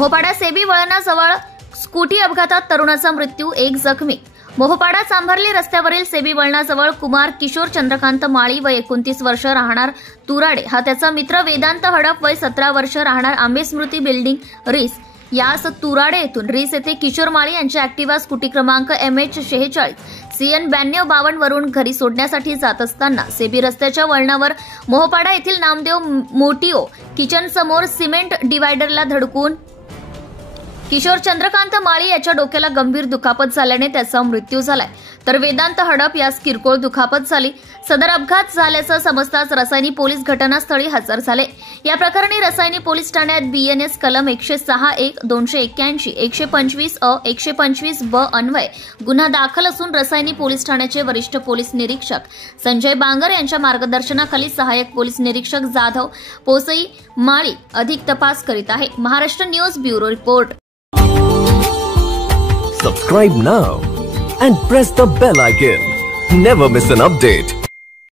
Mohpada SEBI वळणाजवळ scooty अपघातात तरुणाचा मृत्यू, 1 जखमी। मोहपाडा चांभारली रस्त्यावरील सेबी वळणाजवळ कुमार किशोर चंद्रकांत माळी वय 29 वर्ष राहणार तुराडे हा त्याचा मित्र वेदांत हडप वय 17 वर्ष राहणार आंबे स्मृती बिल्डिंग रिस यास तुराडे येथून रिस येथे किशोर माळी यांच्या ऍक्टिवा स्कूटी क्रमांक MH46 CN 9252 वरून घरी सोडण्यासाठी जात असताना सेबी रस्त्याच्या वळणावर मोहपाडा येथील नामदेव मोटिओ किचन समोर सिमेंट डिवायडरला धडकून किशोर चंद्रकांत माळी याच्या डोक्याला गंभीर दुखापत झाल्याने त्याचा मृत्यू झालाय, तर वेदांत हडप यास किरकोळ दुखापत झाली। सदर अपघात झाल्याचं समजताच रसायनी पोलीस घटनास्थळी हजर झाले। या प्रकरणी रसायनी पोलीस ठाण्यात BNS कलम 106(1), 281, 125(अ), 125(ब) अन्वये गुन्हा दाखल असून रसायनी पोलीस ठाण्याचे वरिष्ठ पोलीस निरीक्षक संजय बांगर यांच्या मार्गदर्शनाखाली सहाय्यक पोलीस निरीक्षक जाधव पोसई माळी अधिक तपास करीत आहे। Maharashtra news bureau report. Subscribe now and press the bell icon. Never miss an update.